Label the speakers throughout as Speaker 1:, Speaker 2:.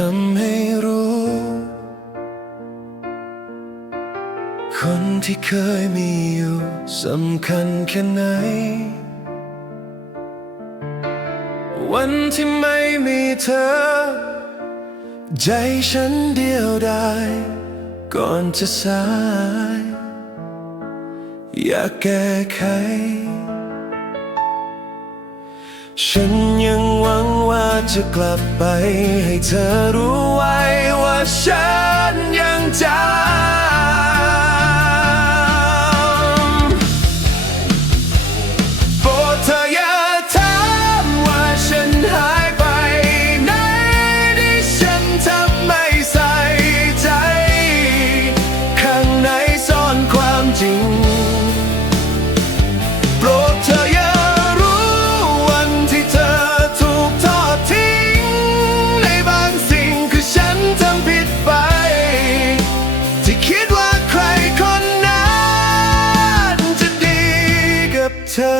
Speaker 1: ทำให้รู้ คนที่เคยมีอยู่สำคัญแค่ไหน วันที่ไม่มีเธอ ใจฉันเดียวดายก่อนจะสาย อยากแก้ไข ฉันยังหวังว่าจะกลับไปให้เธอรู้ไว้ว่าฉันยังจำ เธอ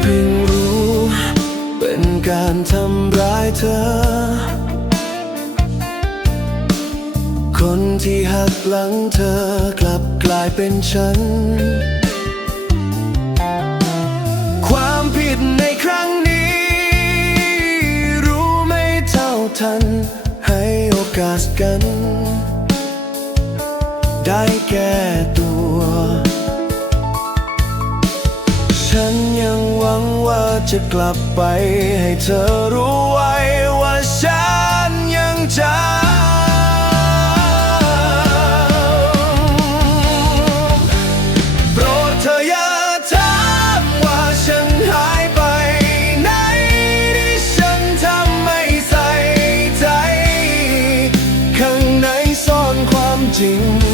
Speaker 1: เพิ่งรู้เป็นการทำร้ายเธอ คนที่หักหลังเธอกลับกลายเป็นฉัน ทัน ให้โอกาสกัน ได้แก้ตัว ฉันยังหวังว่าจะกลับไป ให้เธอรู้ไว้ว่าฉันยังจำ ความจริง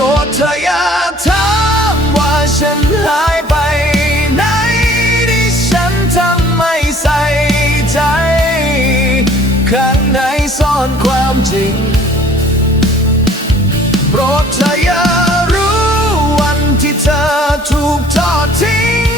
Speaker 1: โปรดเธออย่าถามว่าฉันหายไปไหนที่ฉันทำไม่ใส่ใจ ข้างในซ่อนความจริงโปรดเธออย่ารู้วันที่เธอถูกทอดทิ้ง